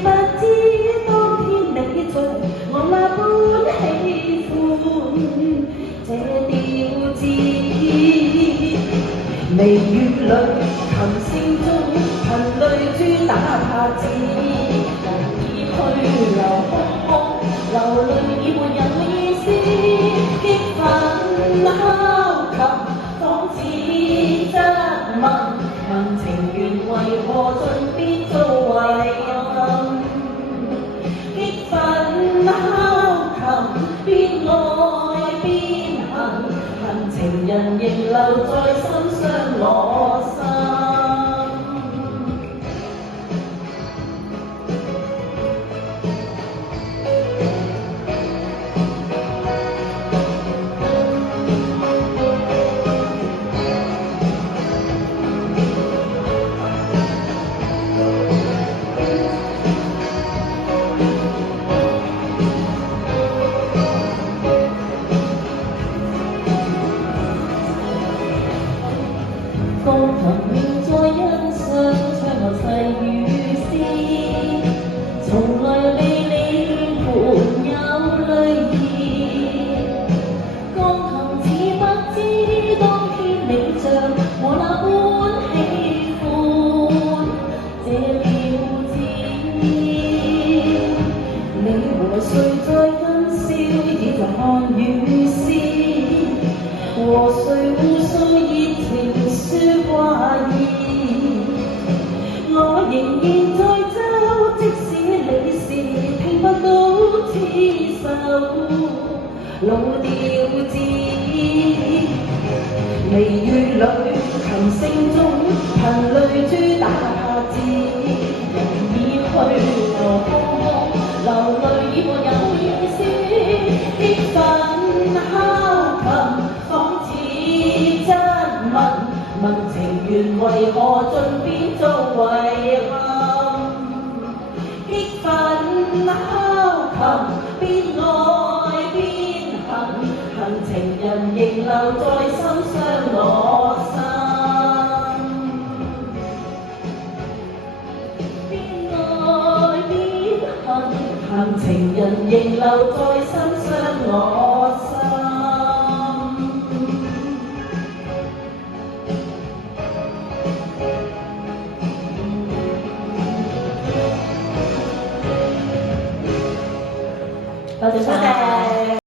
不知當天你像我那般喜歡這調子，微月裏琴聲中頻淚珠打拍子，人已去留空空，流淚已沒有意思，激憤敲琴仿似質問，問情緣為何盡變做遺憾，激憤敲琴邊愛邊恨，恨情人仍留在心傷我心。鋼琴仍在欣賞窗外細雨絲，從來未理盤有淚意。鋼琴似不知當天你像我那般喜歡這調子，你和誰在今宵倚着看雨絲，和誰互訴熱情説話意，我仍然在走，即使你是聽不到此首老調子，微月裏琴聲中頻淚珠打拍子，人已去留空空，流淚已沒有意思，激憤敲琴仿似質問，問情緣為何盡變做遺憾，激憤敲琴邊愛邊恨，恨情人仍留在心傷我心，邊愛邊恨，恨情人仍留在心傷我心。多謝。